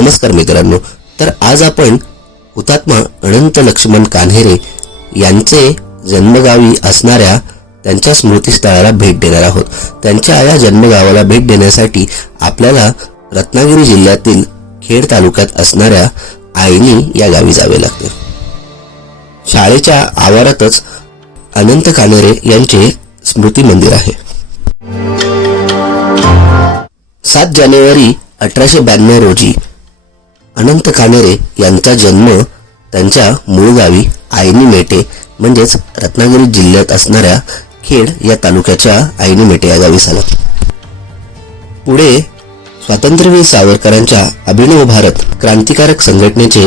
नमस्कार मित्रांनो तर आज आपण हुतात्मा अनंत लक्ष्मण कान्हेरे यांचे जन्मगावी असणाऱ्या त्यांच्या स्मृतीस्थळाला भेट देणार आहोत. त्यांच्या या जन्मगावाला भेट देण्यासाठी आपल्याला रत्नागिरी जिल्ह्यातील खेड तालुक्यात असणाऱ्या आयनी या गावी जावे लागते. शाळेच्या आवारातच अनंत कान्हेरे यांचे स्मृती मंदिर आहे. सात जानेवारी अठराशे ब्याण्णव रोजी अनंत कानेरे यांचा जन्म त्यांच्या मूळ गावी आयनी मेटे म्हणजेच रत्नागिरी जिल्ह्यात असणाऱ्या खेड या तालुक्याच्या आयनी मेटे या गावी झाला. पुढे स्वातंत्र्यवीर सावरकरांच्या अभिनव भारत क्रांतिकारक संघटनेचे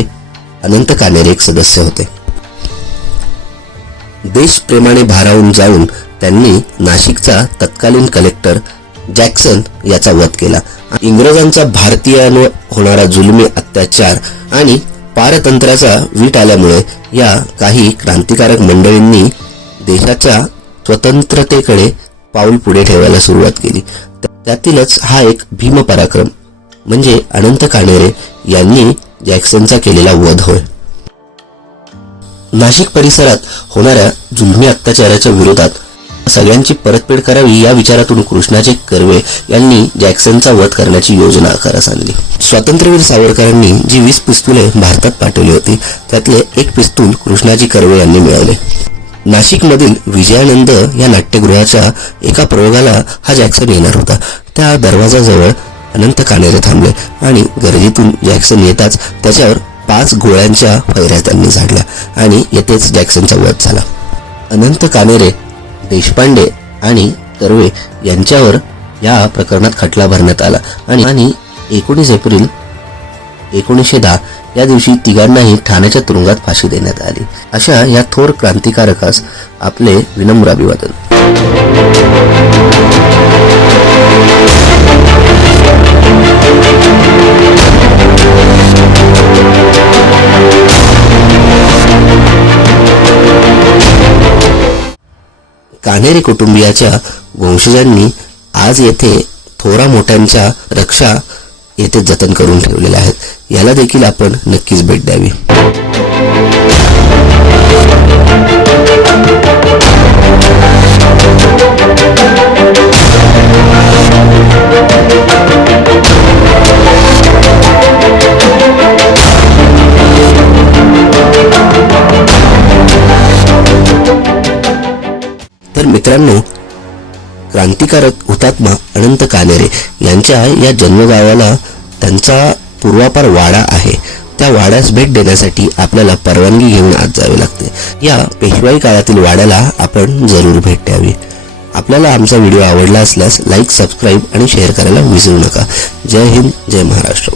अनंत कानेरे एक सदस्य होते. देशप्रेमाने भारावून जाऊन त्यांनी नाशिकचा तत्कालीन कलेक्टर जॅक्सन याचा वध केला. इंग्रजांचा भारतीयांवर होणारा जुलमी अत्याचार आणि पारतंत्र्याचा वीट आल्यामुळे या काही क्रांतिकारक मंडळींनी देशाच्या स्वतंत्रतेकडे पाऊल पुढे ठेवायला सुरुवात केली. त्यातीलच हा एक भीम पराक्रम म्हणजे अनंत काणेरे यांनी जॅक्सनचा केलेला वध होय. नाशिक परिसरात होणाऱ्या जुलमी अत्याचाराच्या विरोधात सगळ्यांची परतफेड करावी या विचारातून कृष्णाचे कर्वे यांनी जॅक्सनचा वध करण्याची योजना आकारास आणली. स्वातंत्र्यवीर सावरकरांनी जी वीस पिस्तुले भारतात पाठवली होती त्यातले एक पिस्तूल कृष्णाजी कर्वे यांनी मिळवले. नाशिकमधील विजयानंद या नाट्यगृहाच्या एका प्रयोगाला हा जॅक्सन येणार होता. त्या दरवाजाजवळ अनंत कानेरे थांबले आणि गर्दीतून जॅक्सन येताच त्याच्यावर पाच गोळ्यांच्या फैऱ्या त्यांनी झाडल्या आणि येथेच जॅक्सनचा वध झाला. अनंत कानेरे देशपांडे आणि कर्वे यांच्यावर या प्रकरणात खटला भरण्यात आला. आणि आणि एकोणीस एप्रिल एकोणीसशे दहा या दिवशी तिघांनाही ठाण्याच्या तुरुंगात फाशी देण्यात आली. अशा या थोर क्रांतिकारकास आपले विनम्र अभिवादन. कान्हेरे कुटुंबियाच्या वंशजांनी आज येथे थोरा मोठ्यांच्या रक्षा येथे जतन करून ठेवलेल्या आहेत. याला देखील आपण नक्कीच भेट द्यावी. मित्रांनो क्रांतिकारक हुतात्मा अनंत कानेरे यांच्या या जन्मगावाला त्यांचा पूर्वापार वाडा आहे. त्या वाड्यास भेट देण्यासाठी आपल्याला परवानगी घेऊन आत जावे लागते. या पेशवाई काळातील वाड्याला आपण जरूर भेट द्यावी. आपल्याला आमचा व्हिडिओ आवडला असल्यास लाईक सबस्क्राईब आणि शेअर करायला विसरू नका. जय हिंद जय महाराष्ट्र.